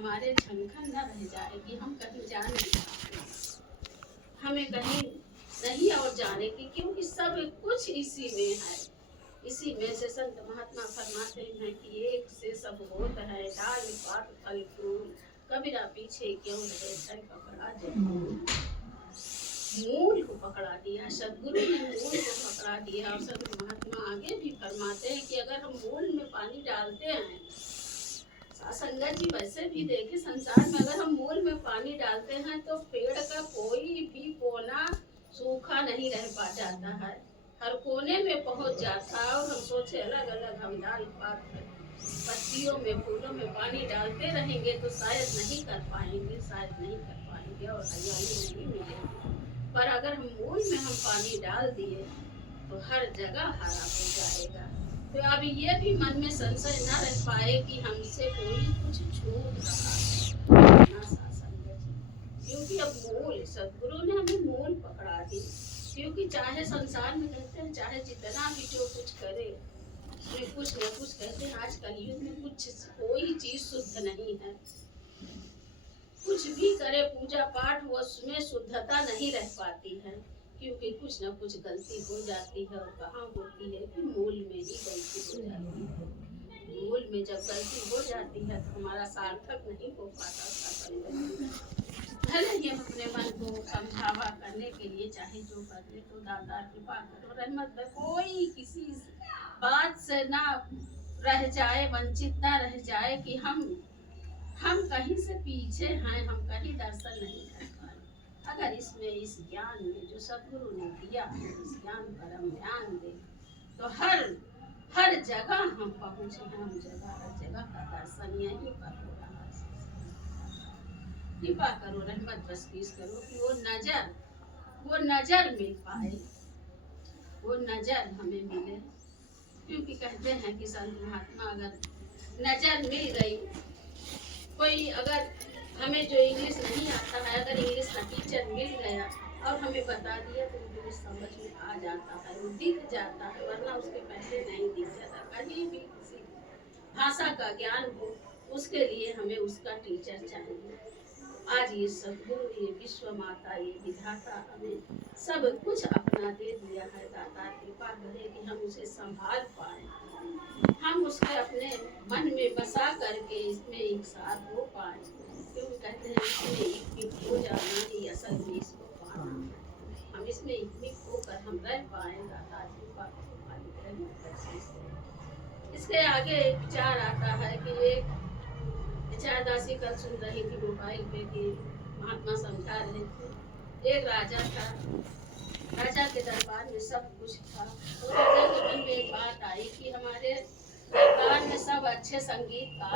हमारे झंखन न रह जाएगी, हम कहीं जा नहीं पाएंगे, हमें कहीं नहीं और जाने की, क्योंकि सब कुछ इसी में है। इसी में से संत महात्मा फरमाते हैं कि एक से सब होता है, डाल पात फल फूल, कबीरा पीछे क्यों रहे, सर पकड़ा जरूर। मूल को पकड़ा दिया सदगुरु ने, मूल को पकड़ा दिया। और संत महात्मा आगे भी फरमाते हैं कि अगर हम मूल में पानी डालते हैं, संगत जी वैसे भी देखे संसार में, अगर हम मूल में पानी डालते हैं तो पेड़ का कोई भी कोना सूखा नहीं रह पा जाता है, हर कोने में पहुंच जाता है। और हम सोचे अलग अलग हम डाल पात पत्तियों में फूलों में पानी डालते रहेंगे तो शायद नहीं कर पाएंगे, शायद नहीं कर पाएंगे और हरियाली नहीं मिलेगी। पर अगर हम मूल में हम पानी डाल दिए तो हर जगह हरा हो जाएगा। तो अब ये भी मन में संशय न रह पाए कि हमसे कोई कुछ छूट रहा है ना संगत जी, क्योंकि अब मूल सदगुरु ने हमें मूल पकड़ा दी। क्योंकि चाहे संसार में कहते हैं, चाहे जितना भी जो कुछ करे उसमें कुछ न कुछ कहते हैं, आज कलयुग में कुछ कोई चीज शुद्ध नहीं है। कुछ भी करे पूजा पाठ वो उसमें शुद्धता नहीं रह पाती है, क्योंकि कुछ न कुछ गलती हो जाती है। और कहाँ होती है कि मूल में ही गलती हो जाती है। मूल में जब गलती हो जाती है तो हमारा सार्थक नहीं हो पाता। भले ही हम अपने मन को समझावा करने के लिए चाहे जो कर ले, तो दाता कृपा करो, रहमत कर, कोई किसी बात से ना रह जाए, वंचित ना रह जाए कि हम कहीं से पीछे हैं, हम कहीं दर्शन नहीं कर पाए। अगर इसमें इस ज्ञान में जो सदगुरु ने दिया है, इस ज्ञान पर हम ध्यान दें तो हर जगह हम पहुँचे, हम जगह हर जगह का दर्शन यहीं पर हो रहा है। कृपा करो, रहमत बख्शीश करो कि वो नजर मिल पाए, वो नजर हमें मिले। क्योंकि कहते हैं कि संत महात्मा अगर नजर मिल गई, कोई अगर हमें जो इंग्लिश नहीं आता है, अगर इंग्लिश का टीचर मिल गया और हमें बता दिया तो इंग्लिश समझ में आ जाता है, वो दिख जाता है, वरना उसके पहले नहीं दिख जाता। कहीं भी किसी भाषा का ज्ञान हो उसके लिए हमें उसका टीचर चाहिए। आज ये सदगुरु, ये विश्व माता, ये विधाता हमें सब कुछ अपना दे दिया है। दाता कृपा करे कि हम उसे संभाल पाए, हम उसके अपने मन में बसा करके इसमें एक साथ हो पाए। क्योंकि कहते हैं इसमें एक हो जाना ही असल में इसको पाना। हम इसमें एक होकर हम रह पाए। दाता कृपा इसके आगे एक विचार आता है कि एक विचार दासी कल सुन रही थी मोबाइल पे कि महात्मा समझा रहे थे। एक राजा था, राजा के दरबार में सब कुछ था, तो राजा के मन में एक बात आई कि हमारे दरबार में सब अच्छे संगीतकार